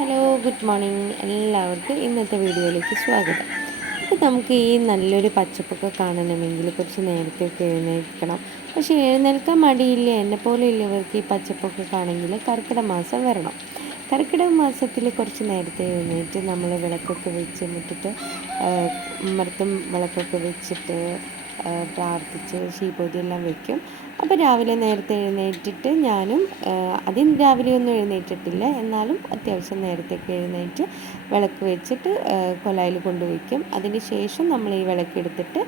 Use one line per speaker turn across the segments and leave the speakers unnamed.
Hello good morning. എല്ലാവർക്കും ഇന്നത്തെ വീഡിയോയിലേക്ക് സ്വാഗതം. അപ്പോൾ നമുക്ക് ഈ നല്ലൊരു പച്ചപ്പൊക്കെ കാണണമെങ്കിൽ കുറച്ച് നേരത്തെ ഒക്കെ എഴുന്നേൽക്കണം. പക്ഷേ എഴുന്നേൽക്കാൻ മടിയില്ല? എന്നെ പോലെ ഇല്ലവർക്ക് ഈ പച്ചപ്പൊക്കെ കാണെങ്കിൽ കർക്കിടക മാസം വരണം. കർക്കിടക മാസത്തിൽ കുറച്ച് നേരത്തെ എഴുന്നേറ്റ് നമ്മൾ വിളക്കൊക്കെ വെച്ച് മുറ്റിട്ട് മരത്തും വിളക്കൊക്കെ വെച്ചിട്ട് പ്രാർത്ഥിച്ച് എല്ലാം വെക്കും. അപ്പോൾ രാവിലെ നേരത്തെ എഴുന്നേറ്റിട്ട് ഞാനും അതിന് രാവിലെ ഒന്നും എഴുന്നേറ്റിട്ടില്ല. എന്നാലും അത്യാവശ്യം നേരത്തേക്ക് എഴുന്നേറ്റ് വിളക്ക് വെച്ചിട്ട് കൊലായിൽ കൊണ്ടുവയ്ക്കും. അതിന് ശേഷം നമ്മൾ ഈ വിളക്കെടുത്തിട്ട്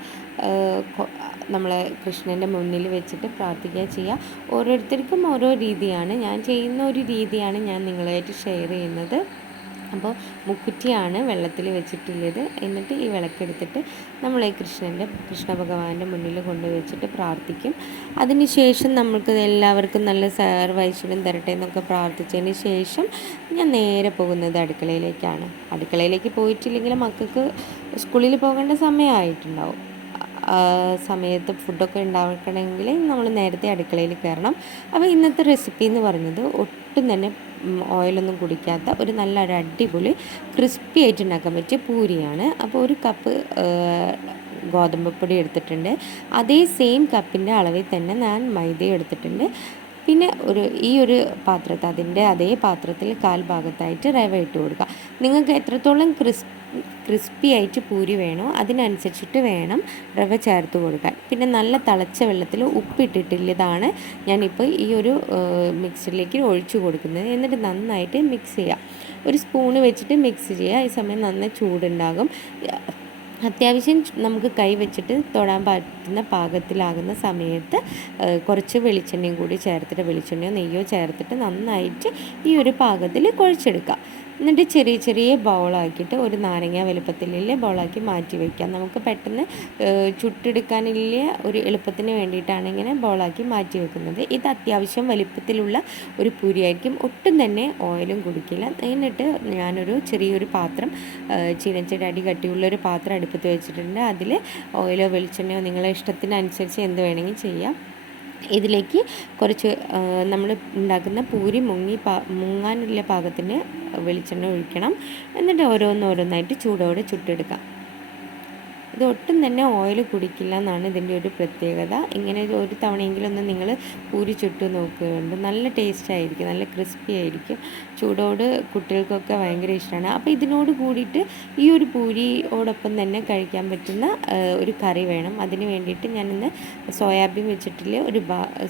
നമ്മളെ കൃഷ്ണന്റെ മുന്നിൽ വെച്ചിട്ട് പ്രാർത്ഥിക്കുക ചെയ്യുക. ഓരോരുത്തർക്കും ഓരോ രീതിയാണ്. ഞാൻ ചെയ്യുന്ന ഒരു രീതിയാണ് ഞാൻ നിങ്ങളായിട്ട് ഷെയർ ചെയ്യുന്നത്. അപ്പോൾ മുക്കുറ്റിയാണ് വെള്ളത്തിൽ വെച്ചിട്ടുള്ളത്. എന്നിട്ട് ഈ വിളക്കെടുത്തിട്ട് നമ്മൾ ഈ കൃഷ്ണന്റെ കൃഷ്ണ ഭഗവാന്റെ മുന്നിൽ കൊണ്ടുവച്ചിട്ട് പ്രാർത്ഥിക്കും. അതിനുശേഷം നമ്മൾക്ക് എല്ലാവർക്കും നല്ല സർവൈശ്വര്യം തരട്ടെ എന്നൊക്കെ പ്രാർത്ഥിച്ചതിന് ശേഷം ഞാൻ നേരെ പോകുന്നത് അടുക്കളയിലേക്കാണ്. അടുക്കളയിലേക്ക് പോയിട്ടില്ലെങ്കിൽ മക്കൾക്ക് സ്കൂളിൽ പോകേണ്ട സമയമായിട്ടുണ്ടാവും. സമയത്ത് ഫുഡൊക്കെ ഉണ്ടാക്കണമെങ്കിൽ നമ്മൾ നേരത്തെ അടുക്കളയിൽ കയറണം. അപ്പോൾ ഇന്നത്തെ റെസിപ്പി എന്ന് പറഞ്ഞത് ഒട്ടും തന്നെ ഓയിലൊന്നും കുടിക്കാത്ത ഒരു നല്ല ഒരു അടിപൊളി ക്രിസ്പി ആയിട്ട് ഉണ്ടാക്കാൻ പറ്റിയ പൂരിയാണ്. അപ്പോൾ ഒരു കപ്പ് ഗോതമ്പ് പൊടി എടുത്തിട്ടുണ്ട്. അതേ സെയിം കപ്പിന്റെ അളവിൽ തന്നെ ഞാൻ മൈദ എടുത്തിട്ടുണ്ട്. പിന്നെ ഒരു ഈ ഒരു പാത്രത്തിൽ അതിന്റെ അതേ പാത്രത്തിൽ കാൽ ഭാഗത്തായിട്ട് റവ ഇട്ട് കൊടുക്കുക. നിങ്ങൾക്ക് എത്രത്തോളം ക്രിസ് ക്രിസ്പി ആയിട്ട് പൂരി വേണോ അതിനനുസരിച്ചിട്ട് വേണം റവ ചേർത്ത് കൊടുക്കാൻ. പിന്നെ നല്ല തിളച്ച വെള്ളത്തിൽ ഉപ്പിട്ടിട്ടുള്ളതാണ് ഞാനിപ്പോൾ ഈ ഒരു മിക്സറിലേക്ക് ഒഴിച്ചു കൊടുക്കുന്നത്. എന്നിട്ട് നന്നായിട്ട് മിക്സ് ചെയ്യുക ഒരു സ്പൂണ് വെച്ചിട്ട് മിക്സ് ചെയ്യുക. ഈ സമയം നന്നായി ചൂടുണ്ടാകും. അത്യാവശ്യം നമുക്ക് കൈ വെച്ചിട്ട് തൊടാൻ പറ്റുന്ന പാകത്തിലാകുന്ന സമയത്ത് കുറച്ച് വെളിച്ചെണ്ണയും കൂടി ചേർത്തിട്ട് വെളിച്ചെണ്ണയോ നെയ്യോ ചേർത്തിട്ട് നന്നായിട്ട് ഈ ഒരു പാകത്തിൽ കുഴച്ചെടുക്കുക എന്നിട്ട് ചെറിയ ചെറിയ ബൗളാക്കിയിട്ട് ഒരു നാരങ്ങ വലുപ്പത്തിലുള്ള ബൗളാക്കി മാറ്റി വയ്ക്കാം നമുക്ക് പെട്ടെന്ന് ചുട്ടെടുക്കാനില്ല ഒരു എളുപ്പത്തിന് വേണ്ടിയിട്ടാണ് ഇങ്ങനെ ബൗളാക്കി മാറ്റി വെക്കുന്നത്. ഇത് അത്യാവശ്യം വലിപ്പത്തിലുള്ള ഒരു പൂരിയായിരിക്കും ഒട്ടും തന്നെ ഓയിലും കുടിക്കില്ല. എന്നിട്ട് ഞാനൊരു ചെറിയൊരു പാത്രം ചീനച്ചെടി അടി കട്ടിയുള്ളൊരു പാത്രം അടുപ്പത്ത് വെച്ചിട്ടുണ്ട്. അതിൽ ഓയിലോ വെളിച്ചെണ്ണയോ നിങ്ങളുടെ ഇഷ്ടത്തിനനുസരിച്ച് എന്ത് വേണമെങ്കിൽ ചെയ്യാം. ഇതിലേക്ക് കുറച്ച് നമ്മൾ ഉണ്ടാക്കുന്ന പൂരി മുങ്ങി പാ മുങ്ങാനുള്ള പാകത്തിന് വെളിച്ചെണ്ണ ഒഴിക്കണം. എന്നിട്ട് ഓരോന്നോരോന്നായിട്ട് ചൂടോടെ ചുട്ടെടുക്കാം. ഒട്ടും തന്നെ ഓയിൽ കുടിക്കില്ല എന്നാണ് ഇതിന്റെ ഒരു പ്രത്യേകത. ഇങ്ങനെ ഒരു തവണയെങ്കിലും ഒന്ന് നിങ്ങൾ പൂരി ചുട്ടു നോക്കുകയുണ്ട്. നല്ല ടേസ്റ്റ് ആയിരിക്കും നല്ല ക്രിസ്പി ആയിരിക്കും. ചൂടോട് കുട്ടികൾക്കൊക്കെ ഭയങ്കര ഇഷ്ടമാണ്. അപ്പോൾ ഇതിനോട് കൂടിയിട്ട് ഈ ഒരു പൂരിയോടൊപ്പം തന്നെ കഴിക്കാൻ പറ്റുന്ന ഒരു കറി വേണം. അതിന് വേണ്ടിയിട്ട് ഞാനിന്ന് സോയാബീൻ വെച്ചിട്ടില്ല ഒരു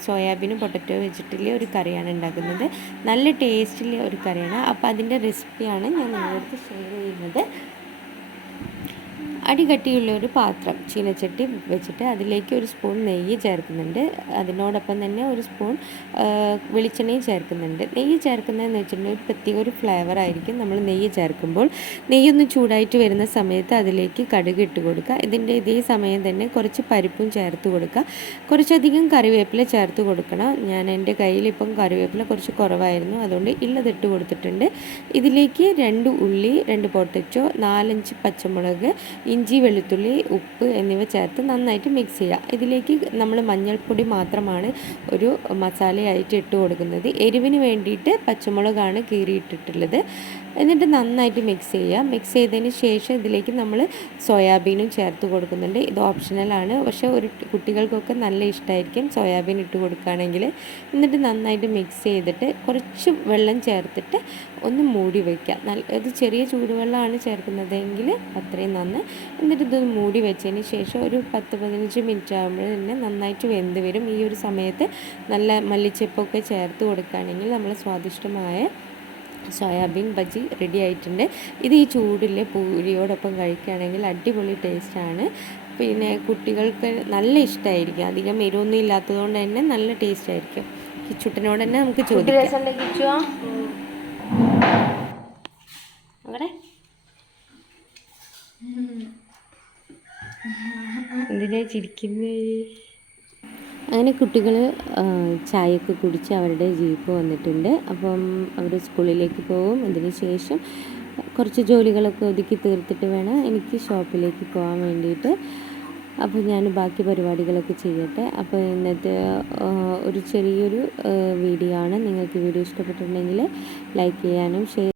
സോയാബീനും പൊട്ടറ്റോ വെച്ചിട്ടില്ല ഒരു കറിയാണ് ഉണ്ടാക്കുന്നത്. നല്ല ടേസ്റ്റിലെ ഒരു കറിയാണ്. അപ്പോൾ അതിന്റെ റെസിപ്പിയാണ് ഞാൻ നിങ്ങളടുത്ത് ഷെയർ ചെയ്യുന്നത്. അടികട്ടിയുള്ള ഒരു പാത്രം ചീനച്ചട്ടി വെച്ചിട്ട് അതിലേക്ക് ഒരു സ്പൂൺ നെയ്യ് ചേർക്കുന്നുണ്ട്. അതിനോടൊപ്പം തന്നെ ഒരു സ്പൂൺ വെളിച്ചെണ്ണയും ചേർക്കുന്നുണ്ട്. നെയ്യ് ചേർക്കുന്നതെന്ന് വെച്ചിട്ടുണ്ടെങ്കിൽ ഒരു പ്രത്യേക ഒരു ഫ്ലേവർ ആയിരിക്കും. നമ്മൾ നെയ്യ് ചേർക്കുമ്പോൾ നെയ്യൊന്ന് ചൂടായിട്ട് വരുന്ന സമയത്ത് അതിലേക്ക് കടുക് ഇട്ട് കൊടുക്കുക. ഇതിന്റെ ഇതേ സമയം തന്നെ കുറച്ച് പരിപ്പും ചേർത്ത് കൊടുക്കുക. കുറച്ചധികം കറിവേപ്പില ചേർത്ത് കൊടുക്കണം. ഞാൻ എന്റെ കയ്യിൽ ഇപ്പം കറിവേപ്പില കുറച്ച് കുറവായിരുന്നു. അതുകൊണ്ട് ഇള്ളതിട്ട് കൊടുത്തിട്ടുണ്ട്. ഇതിലേക്ക് രണ്ട് ഉള്ളി രണ്ട് പൊട്ടച്ചോ നാലഞ്ച് പച്ചമുളക് ഇഞ്ചി വെളുത്തുള്ളി ഉപ്പ് എന്നിവ ചേർത്ത് നന്നായിട്ട് മിക്സ് ചെയ്യുക. ഇതിലേക്ക് നമ്മൾ മഞ്ഞൾപ്പൊടി മാത്രമാണ് ഒരു മസാലയായിട്ട് ഇട്ട് കൊടുക്കുന്നത്. എരിവിന് വേണ്ടിയിട്ട് പച്ചമുളകാണ് കീറിയിട്ടിട്ടുള്ളത്. എന്നിട്ട് നന്നായിട്ട് മിക്സ് ചെയ്യുക. മിക്സ് ചെയ്തതിന് ശേഷം ഇതിലേക്ക് നമ്മൾ സോയാബീനും ചേർത്ത് കൊടുക്കുന്നുണ്ട്. ഇത് ഓപ്ഷണലാണ് പക്ഷേ ഒരു കുട്ടികൾക്കൊക്കെ നല്ല ഇഷ്ടമായിരിക്കും സോയാബീൻ ഇട്ട് കൊടുക്കുകയാണെങ്കിൽ എന്നിട്ട് നന്നായിട്ട് മിക്സ് ചെയ്തിട്ട് കുറച്ച് വെള്ളം ചേർത്തിട്ട് ഒന്ന് മൂടി വയ്ക്കുക നല്ല ഇത് ചെറിയ ചൂടുവെള്ളമാണ് ചേർക്കുന്നതെങ്കിൽ അത്രയും നന്ന്. എന്നിട്ട് ഇത് മൂടി വെച്ചതിന് ശേഷം ഒരു പത്ത് പതിനഞ്ച് മിനിറ്റ് ആകുമ്പോൾ തന്നെ നന്നായിട്ട് വെന്ത് വരും. ഈ ഒരു സമയത്ത് നല്ല മല്ലിച്ചപ്പൊക്കെ ചേർത്ത് കൊടുക്കുകയാണെങ്കിൽ നമ്മൾ സ്വാദിഷ്ടമായ സോയാബീൻ ബജി റെഡി ആയിട്ടുണ്ട്. ഇത് ഈ ചൂടിലെ പൂരിയോടൊപ്പം കഴിക്കുകയാണെങ്കിൽ അടിപൊളി ടേസ്റ്റാണ് പിന്നെ കുട്ടികൾക്ക് നല്ല ഇഷ്ടമായിരിക്കും അധികം എരിവൊന്നും ഇല്ലാത്തത് കൊണ്ട് തന്നെ നല്ല ടേസ്റ്റ് ആയിരിക്കും. കിച്ചുട്ടനോട് തന്നെ നമുക്ക് ചോദിക്കാം. അവിടെ എന്തിനാ ചിരിക്കുന്നേ? അങ്ങനെ കുട്ടികൾ ചായയൊക്കെ കുടിച്ച് അവരുടെ ജീപ്പ് വന്നിട്ടുണ്ട്. അപ്പം അവർ സ്കൂളിലേക്ക് പോകും. അതിന് ശേഷം കുറച്ച് ജോലികളൊക്കെ ഒതുക്കി തീർത്തിട്ട് വേണം എനിക്ക് ഷോപ്പിലേക്ക് പോകാൻ വേണ്ടിയിട്ട്. അപ്പോൾ ഞാൻ ബാക്കി പരിപാടികളൊക്കെ ചെയ്യട്ടെ. അപ്പോൾ ഇന്നത്തെ ഒരു ചെറിയൊരു വീഡിയോ ആണ്. നിങ്ങൾക്ക് വീഡിയോ ഇഷ്ടപ്പെട്ടിട്ടുണ്ടെങ്കിൽ ലൈക്ക് ചെയ്യാനും ഷെയർ